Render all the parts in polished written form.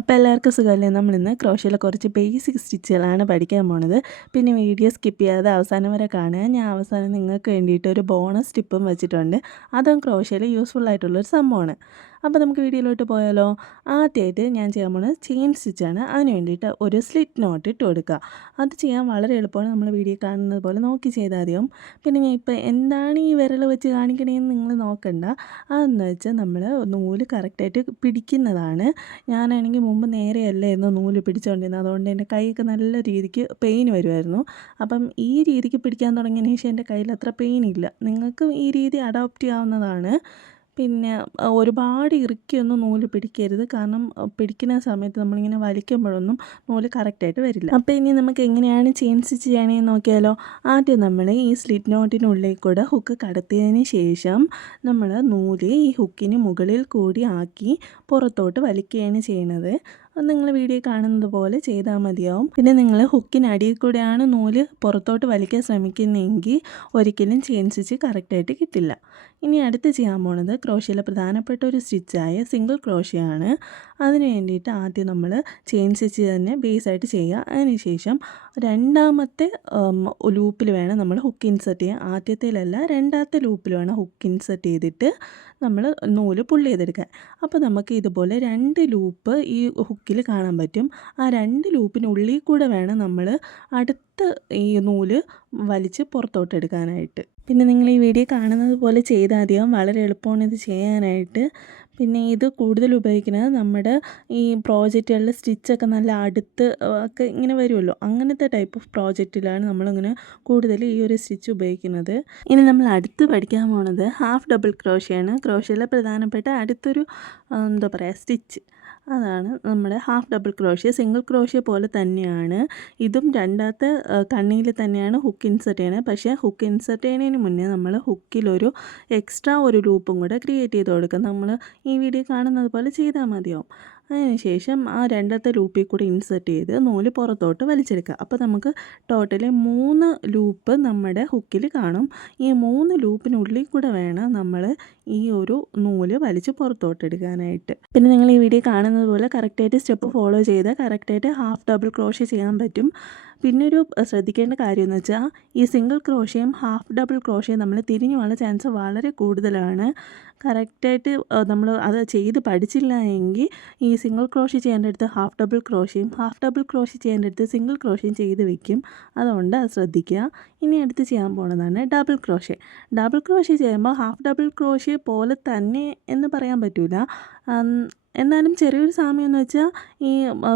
അപ്പോൾ എല്ലാവർക്കും സുഖമല്ലേ. നമ്മളിന്ന് ക്രോഷ്യയിലെ കുറച്ച് ബേസിക് സ്റ്റിച്ചുകളാണ് പഠിക്കാൻ പോണത്. പിന്നെ വീഡിയോ സ്കിപ്പ് ചെയ്യാതെ അവസാനം വരെ കാണുക. ഞാൻ അവസാനം നിങ്ങൾക്ക് വേണ്ടിയിട്ട് ഒരു ബോണസ് ടിപ്പും വെച്ചിട്ടുണ്ട്. അതും ക്രോഷ്യയിൽ യൂസ്ഫുൾ ആയിട്ടുള്ളൊരു സംഭവമാണ്. അപ്പോൾ നമുക്ക് വീഡിയോയിലോട്ട് പോയാലോ. ആദ്യമായിട്ട് ഞാൻ ചെയ്യാൻ പോകുന്നത് ചെയിൻ സ്റ്റിച്ചാണ്. അതിന് വേണ്ടിയിട്ട് ഒരു സ്ലിറ്റ് നോട്ട് ഇട്ട് കൊടുക്കുക. അത് ചെയ്യാൻ വളരെ എളുപ്പമാണ്. നമ്മൾ വീഡിയോ കാണുന്നത് പോലെ നോക്കി ചെയ്താൽ മതിയാവും. പിന്നെ ഞാൻ ഇപ്പോൾ എന്താണ് ഈ വിരൽ വെച്ച് കാണിക്കണേന്ന് നിങ്ങൾ നോക്കണ്ട. അതെന്ന് വെച്ചാൽ നമ്മൾ നൂല് കറക്റ്റായിട്ട് പിടിക്കുന്നതാണ്. ഞാനാണെങ്കിൽ മുമ്പ് നേരെയല്ലായിരുന്നു നൂല് പിടിച്ചുകൊണ്ടിരുന്നത്. അതുകൊണ്ട് എൻ്റെ കൈയൊക്കെ നല്ല രീതിക്ക് പെയിൻ വരുമായിരുന്നു. അപ്പം ഈ രീതിക്ക് പിടിക്കാൻ തുടങ്ങിയതിന് ശേഷം എൻ്റെ കയ്യിൽ അത്ര പെയിൻ ഇല്ല. നിങ്ങൾക്കും ഈ രീതി അഡോപ്റ്റ് ചെയ്യാവുന്നതാണ്. പിന്നെ ഒരുപാട് ഇറുക്കിയൊന്നും നൂല് പിടിക്കരുത്. കാരണം പിടിക്കുന്ന സമയത്ത് നമ്മളിങ്ങനെ വലിക്കുമ്പോഴൊന്നും നൂല് കറക്റ്റായിട്ട് വരില്ല. അപ്പോൾ ഇനി നമുക്ക് എങ്ങനെയാണ് ചെയിൻ സ്റ്റിച്ച് ചെയ്യണമെന്ന് നോക്കിയാലോ. ആദ്യം നമ്മൾ ഈ സ്ലിറ്റ് നോട്ടിനുള്ളിൽ കൂടെ ഹുക്ക് കടത്തിയതിന് ശേഷം നമ്മൾ നൂല് ഈ ഹുക്കിന് മുകളിൽ കൂടി ആക്കി പുറത്തോട്ട് വലിക്കുകയാണ് ചെയ്യുന്നത്. അത് നിങ്ങൾ വീഡിയോ കാണുന്നത് പോലെ ചെയ്താൽ മതിയാവും. പിന്നെ നിങ്ങൾ ഹുക്കിനടിയിൽ കൂടെയാണ് നൂല് പുറത്തോട്ട് വലിക്കാൻ ശ്രമിക്കുന്നതെങ്കിൽ ഒരിക്കലും ചെയിൻ സ്റ്റിച്ച് കറക്റ്റായിട്ട് കിട്ടില്ല. ഇനി അടുത്ത് ചെയ്യാൻ പോണത് ക്രോഷ്യയിലെ പ്രധാനപ്പെട്ട ഒരു സ്റ്റിച്ചായ സിംഗിൾ ക്രോഷ്യയാണ്. അതിന് വേണ്ടിയിട്ട് ആദ്യം നമ്മൾ ചെയിൻ സ്റ്റിച്ച് തന്നെ ബേസായിട്ട് ചെയ്യുക. അതിനുശേഷം രണ്ടാമത്തെ ലൂപ്പിൽ വേണം നമ്മൾ ഹുക്ക് ഇൻസെർട്ട് ചെയ്യാൻ. ആദ്യത്തേലല്ല, രണ്ടാമത്തെ ലൂപ്പിൽ വേണം ഹുക്ക് ഇൻസെർട്ട് ചെയ്തിട്ട് നമ്മൾ നൂല് പുള്ള് ചെയ്തെടുക്കാൻ. അപ്പോൾ നമുക്ക് ഇതുപോലെ 2 ലൂപ്പ് ഈ ഹുക്കിൽ കാണാൻ പറ്റും. ആ 2 ലൂപ്പിനുള്ളിൽ കൂടെ വേണം നമ്മൾ അടുത്ത ഈ നൂല് വലിച്ച് പുറത്തോട്ട് എടുക്കാനായിട്ട്. പിന്നെ നിങ്ങൾ ഈ വീഡിയോ കാണുന്നത് പോലെ ചെയ്താൽ മതിയാവും. വളരെ എളുപ്പമാണ് ഇത് ചെയ്യാനായിട്ട്. പിന്നെ ഇത് കൂടുതൽ ഉപയോഗിക്കുന്നത് നമ്മുടെ ഈ പ്രോജക്റ്റുകളിൽ സ്റ്റിച്ചൊക്കെ നല്ല അടുത്ത് ഒക്കെ ഇങ്ങനെ വരുമല്ലോ, അങ്ങനത്തെ ടൈപ്പ് ഓഫ് പ്രോജക്റ്റിലാണ് നമ്മളിങ്ങനെ കൂടുതൽ ഈ ഒരു സ്റ്റിച്ച് ഉപയോഗിക്കുന്നത്. ഇനി നമ്മൾ അടുത്ത് പഠിക്കാൻ പോണത് ഹാഫ് ഡബിൾ ക്രോഷ്യയാണ്. ക്രോഷ്യയിലെ പ്രധാനപ്പെട്ട അടുത്തൊരു സ്റ്റിച്ച് അതാണ് നമ്മുടെ half double crochet. Single crochet പോലെ തന്നെയാണ് ഇതും. രണ്ടാമത്തെ കണ്ണിയിൽ തന്നെയാണ് ഹുക്ക് ഇൻസെർട്ട് ചെയ്യണത്. പക്ഷേ ഹുക്ക് ഇൻസെർട്ട് ചെയ്യുന്നതിന് മുന്നേ നമ്മൾ ഹുക്കിലൊരു എക്സ്ട്രാ ഒരു ലൂപ്പും കൂടെ ക്രിയേറ്റ് ചെയ്ത് കൊടുക്കുക. നമ്മൾ ഈ വീഡിയോ കാണുന്നത് പോലെ ചെയ്താൽ മതിയാവും. അതിനുശേഷം ആ രണ്ടാമത്തെ ലൂപ്പിൽ കൂടി ഇൻസെർട്ട് ചെയ്ത് നൂല് പുറത്തോട്ട് വലിച്ചെടുക്കുക. അപ്പോൾ നമുക്ക് ടോട്ടല് 3 ലൂപ്പ് നമ്മുടെ ഹുക്കിൽ കാണും. ഈ 3 ലൂപ്പിനുള്ളിൽ കൂടെ വേണം നമ്മൾ ഈ ഒരു നൂല് വലിച്ച് പുറത്തോട്ട് എടുക്കാനായിട്ട്. പിന്നെ നിങ്ങൾ ഈ വീഡിയോ കാണുന്നത് പോലെ കറക്റ്റായിട്ട് സ്റ്റെപ്പ് ഫോളോ ചെയ്ത് കറക്റ്റായിട്ട് ഹാഫ് ഡബിൾ ക്രോഷ്യ ചെയ്യാൻ പറ്റും. പിന്നെ ഒരു ശ്രദ്ധിക്കേണ്ട കാര്യം എന്ന് വെച്ചാൽ ഈ സിംഗിൾ ക്രോഷ്യയും ഹാഫ് ഡബിൾ ക്രോഷ്യയും നമ്മൾ തിരിഞ്ഞു പോകാനുള്ള ചാൻസ് വളരെ കൂടുതലാണ്. കറക്റ്റായിട്ട് നമ്മൾ അത് ചെയ്ത് പഠിച്ചില്ല എങ്കിൽ ഈ സിംഗിൾ ക്രോഷ്യ ചെയ്യേണ്ടടുത്ത് ഹാഫ് ഡബിൾ ക്രോഷ്യയും ഹാഫ് ഡബിൾ ക്രോഷ്യ ചെയ്യേണ്ടടുത്ത് സിംഗിൾ ക്രോഷ്യയും ചെയ്ത് വെക്കും. അതുകൊണ്ട് അത് ശ്രദ്ധിക്കുക. ഇനി അടുത്ത് ചെയ്യാൻ പോകുന്നതാണ് ഡബിൾ ക്രോഷ്യ. ഡബിൾ ക്രോഷ്യ ചെയ്യുമ്പോൾ ഹാഫ് ഡബിൾ ക്രോഷ്യ പോലെ തന്നെ എന്ന് പറയാൻ പറ്റില്ല. എന്നാലും ചെറിയൊരു സാമ്യം എന്ന് വെച്ചാൽ ഈ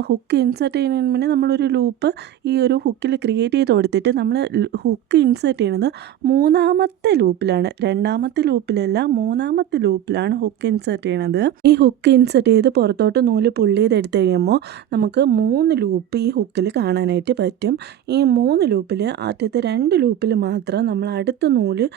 ഹുക്ക് ഇൻസെർട്ട് ചെയ്യുന്നതിന് മുന്നേ നമ്മളൊരു ലൂപ്പ് ഈ ഒരു ഹുക്കിൽ ക്രിയേറ്റ് ചെയ്ത് കൊടുത്തിട്ട് നമ്മൾ ഹുക്ക് ഇൻസെർട്ട് ചെയ്യുന്നത് 3ാമത്തെ ലൂപ്പിലാണ്. 2ാമത്തെ ലൂപ്പിലല്ല, 3ാമത്തെ ലൂപ്പിലാണ് ഹുക്ക് ഇൻസെർട്ട് ചെയ്യണത്. ഈ ഹുക്ക് ഇൻസെർട്ട് ചെയ്ത് പുറത്തോട്ട് നൂല് പുള്ളി ചെയ്തെടുത്ത് കഴിയുമ്പോൾ നമുക്ക് 3 ലൂപ്പ് ഈ ഹുക്കിൽ കാണാനായിട്ട് പറ്റും. ഈ 3 ലൂപ്പിൽ ആദ്യത്തെ 2 ലൂപ്പിൽ മാത്രം നമ്മൾ അടുത്ത നൂല്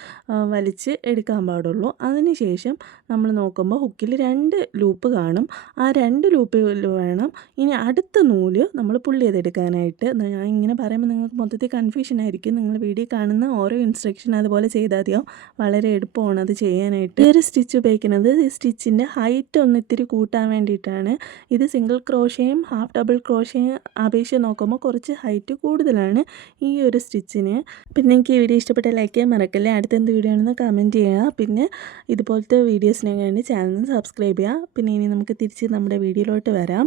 വലിച്ച് എടുക്കാൻ പാടുള്ളൂ. അതിനുശേഷം നമ്മൾ നോക്കുമ്പോൾ ഹുക്കിൽ 2 ലൂപ്പ് കാണും. ആ 2 ലൂപ്പിൽ വേണം ഇനി അടുത്ത നൂല് നമ്മൾ പുള്ളി ചെയ്തെടുക്കാനായിട്ട്. ഞാൻ ഇങ്ങനെ പറയുമ്പോൾ നിങ്ങൾക്ക് മൊത്തത്തിൽ കൺഫ്യൂഷൻ ആയിരിക്കും. നിങ്ങൾ വീഡിയോ കാണുന്ന ഓരോ ഇൻസ്ട്രക്ഷൻ അതുപോലെ ചെയ്താൽ മതിയാവും. വളരെ എളുപ്പമാണ് അത് ചെയ്യാനായിട്ട്. ഈ ഒരു സ്റ്റിച്ച് ഉപയോഗിക്കുന്നത് ഈ സ്റ്റിച്ചിൻ്റെ ഹൈറ്റ് ഒന്ന് ഇത്തിരി കൂട്ടാൻ വേണ്ടിയിട്ടാണ്. ഇത് സിംഗിൾ ക്രോഷ്യയും ഹാഫ് ഡബിൾ ക്രോഷ്യയും അപേക്ഷിച്ച് നോക്കുമ്പോൾ കുറച്ച് ഹൈറ്റ് കൂടുതലാണ് ഈ ഒരു സ്റ്റിച്ചിന്. പിന്നെ എനിക്ക് ഈ വീഡിയോ ഇഷ്ടപ്പെട്ട ലൈക്ക് ചെയ്യാൻ മറക്കല്ലേ. അടുത്തെന്ത് വീഡിയോ ആണെന്ന് കമൻറ്റ് ചെയ്യുക. പിന്നെ ഇതുപോലത്തെ വീഡിയോസിനൊക്കെ വേണ്ടി ചാനൽ സബ്സ്ക്രൈബ് ചെയ്യുക. പിന്നെ ഇനി നമുക്ക് തിരിച്ച് നമ്മുടെ വീഡിയോയിലോട്ട് വരാം.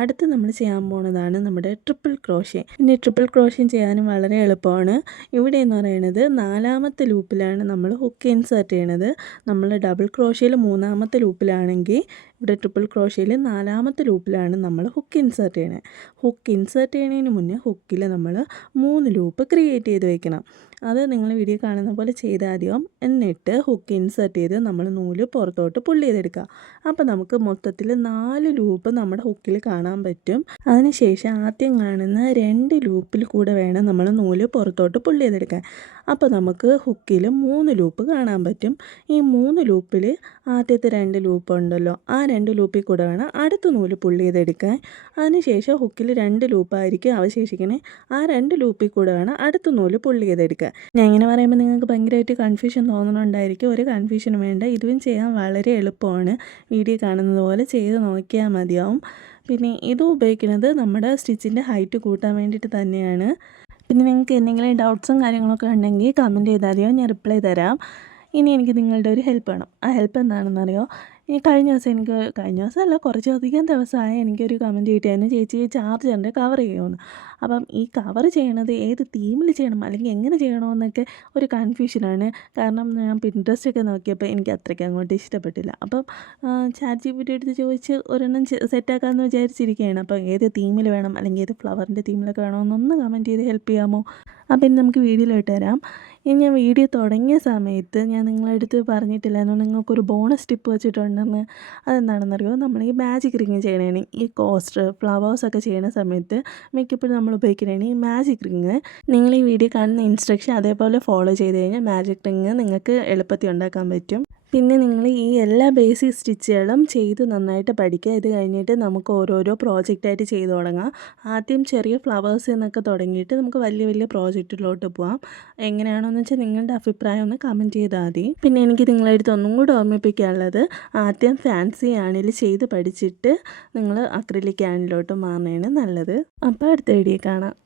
അടുത്ത് നമ്മൾ ചെയ്യാൻ പോകുന്നതാണ് നമ്മുടെ ട്രിപ്പിൾ ക്രോഷ്യ. പിന്നെ ട്രിപ്പിൾ ക്രോഷ്യ ചെയ്യാനും വളരെ എളുപ്പമാണ്. ഇവിടെ എന്ന് പറയുന്നത് 4ാമത്തെ ലൂപ്പിലാണ് നമ്മൾ ഹുക്ക് ഇൻസെർട്ട് ചെയ്യണത്. നമ്മൾ ഡബിൾ ക്രോഷ്യയിൽ 3ാമത്തെ ലൂപ്പിലാണെങ്കിൽ ഇവിടെ ട്രിപ്പിൾ ക്രോഷ്യയിൽ 4ാമത്തെ ലൂപ്പിലാണ് നമ്മൾ ഹുക്ക് ഇൻസെർട്ട് ചെയ്യണത്. ഹുക്ക് ഇൻസെർട്ട് ചെയ്യുന്നതിന് മുന്നേ ഹുക്കിൽ നമ്മൾ 3 ലൂപ്പ് ക്രിയേറ്റ് ചെയ്ത് വയ്ക്കണം. അത് നിങ്ങൾ വീഡിയോ കാണുന്ന പോലെ ചെയ്താൽ മതിയാവും. എന്നിട്ട് ഹുക്ക് ഇൻസെർട്ട് ചെയ്ത് നമ്മൾ നൂല് പുറത്തോട്ട് പുള്ളി ചെയ്തെടുക്കുക. അപ്പോൾ നമുക്ക് മൊത്തത്തിൽ 4 ലൂപ്പ് നമ്മുടെ ഹുക്കിൽ കാണാൻ പറ്റും. അതിനുശേഷം ആദ്യം കാണുന്ന 2 ലൂപ്പിൽ കൂടെ വേണം നമ്മൾ നൂല് പുറത്തോട്ട് പുള്ളി ചെയ്തെടുക്കാൻ. അപ്പോൾ നമുക്ക് ഹുക്കിൽ 3 ലൂപ്പ് കാണാൻ പറ്റും. ഈ 3 ലൂപ്പിൽ ആദ്യത്തെ 2 ലൂപ്പ് ഉണ്ടല്ലോ, ആ 2 ലൂപ്പിൽ കൂടെ വേണം അടുത്ത നൂല് പുള്ളി ചെയ്തെടുക്കാൻ. അതിനുശേഷം ഹുക്കിൽ 2 ലൂപ്പായിരിക്കും അവശേഷിക്കണേ. ആ 2 ലൂപ്പിൽ കൂടെ വേണം അടുത്ത നൂല് പുള്ളി ചെയ്തെടുക്കാൻ. ഞാൻ ഇങ്ങനെ പറയുമ്പോൾ നിങ്ങൾക്ക് ഭയങ്കരമായിട്ട് കൺഫ്യൂഷൻ തോന്നുന്നുണ്ടായിരിക്കും. ഒരു കൺഫ്യൂഷനും വേണ്ട. ഇതും ചെയ്യാൻ വളരെ എളുപ്പമാണ്. വീഡിയോ കാണുന്നത് പോലെ ചെയ്ത് നോക്കിയാൽ മതിയാവും. പിന്നെ ഇത് ഉപയോഗിക്കുന്നത് നമ്മുടെ സ്റ്റിച്ചിൻ്റെ ഹൈറ്റ് കൂട്ടാൻ വേണ്ടിയിട്ട് തന്നെയാണ്. പിന്നെ നിങ്ങൾക്ക് എന്തെങ്കിലും ഡൗട്ട്സും കാര്യങ്ങളൊക്കെ ഉണ്ടെങ്കിൽ കമൻറ്റ് ചെയ്താൽ മതിയോ, ഞാൻ റിപ്ലൈ തരാം. ഇനി എനിക്ക് നിങ്ങളുടെ ഒരു ഹെൽപ്പ് വേണം. ആ ഹെൽപ്പ് എന്താണെന്നറിയോ? ഈ കഴിഞ്ഞ ദിവസമല്ല, കുറച്ചധികം ദിവസമായി എനിക്കൊരു കമൻറ്റ് കിട്ടിയായിരുന്നു, ചേച്ചി ചാർജറിൻ്റെ കവർ ചെയ്യുമെന്ന്. അപ്പം ഈ കവർ ചെയ്യണത് ഏത് തീമിൽ ചെയ്യണം അല്ലെങ്കിൽ എങ്ങനെ ചെയ്യണമെന്നൊക്കെ ഒരു കൺഫ്യൂഷനാണ്. കാരണം ഞാൻ പിൻട്രസ്റ്റൊക്കെ നോക്കിയപ്പോൾ എനിക്ക് അത്രയ്ക്ക് അങ്ങോട്ട് ഇഷ്ടപ്പെട്ടില്ല. അപ്പം ചാറ്റ് ജിപിടി എടുത്ത് ചോദിച്ച് ഒരെണ്ണം സെറ്റാക്കാമെന്ന് വിചാരിച്ചിരിക്കുകയാണ്. അപ്പോൾ ഏത് തീമിൽ വേണം അല്ലെങ്കിൽ ഏത് ഫ്ലവറിൻ്റെ തീമിലൊക്കെ വേണമെന്നൊന്ന് കമൻറ്റ് ചെയ്ത് ഹെൽപ്പ് ചെയ്യാമോ? അപ്പം ഇനി നമുക്ക് വീഡിയോയിലോട്ട് വരാം. ഇനി ഞാൻ വീഡിയോ തുടങ്ങിയ സമയത്ത് ഞാൻ നിങ്ങളുടെ അടുത്ത് പറഞ്ഞിട്ടില്ലായിരുന്നു നിങ്ങൾക്കൊരു ബോണസ് ടിപ്പ് വെച്ചിട്ടുണ്ടെന്ന്. അതെന്താണെന്നറിയോ? നമ്മൾ ഈ മാജിക് റിങ് ചെയ്യണേന്, ഈ കോസ്റ്റർ ഫ്ലവേഴ്സൊക്കെ ചെയ്യുന്ന സമയത്ത് മിക്കപ്പോഴും നമ്മൾ ഉപയോഗിക്കുന്നതാണ് ഈ മാജിക് റിങ്. നിങ്ങൾ ഈ വീഡിയോ കാണുന്ന ഇൻസ്ട്രക്ഷൻ അതേപോലെ ഫോളോ ചെയ്ത് കഴിഞ്ഞാൽ മാജിക് റിങ് നിങ്ങൾക്ക് എളുപ്പത്തിൽ ഉണ്ടാക്കാൻ പറ്റും. പിന്നെ നിങ്ങൾ ഈ എല്ലാ ബേസിക് സ്റ്റിച്ചുകളും ചെയ്ത് നന്നായിട്ട് പഠിക്കുക. ഇത് കഴിഞ്ഞിട്ട് നമുക്ക് ഓരോരോ പ്രോജക്റ്റായിട്ട് ചെയ്ത് തുടങ്ങാം. ആദ്യം ചെറിയ ഫ്ലവേഴ്സ് എന്നൊക്കെ തുടങ്ങിയിട്ട് നമുക്ക് വലിയ വലിയ പ്രോജക്റ്റിലോട്ട് പോകാം. എങ്ങനെയാണെന്ന് വെച്ചാൽ നിങ്ങളുടെ അഭിപ്രായം ഒന്ന് കമൻറ്റ് ചെയ്താൽ മതി. പിന്നെ എനിക്ക് നിങ്ങളുടെ അടുത്ത് ഒന്നും കൂടെ ഓർമ്മിപ്പിക്കാനുള്ളത്, ആദ്യം ഫാൻസി ആണിൽ ചെയ്ത് പഠിച്ചിട്ട് നിങ്ങൾ അക്രിലിക് ആണിലോട്ട് മാറുന്നതാണ് നല്ലത്. അപ്പോൾ അടുത്ത വീഡിയോ കാണാം.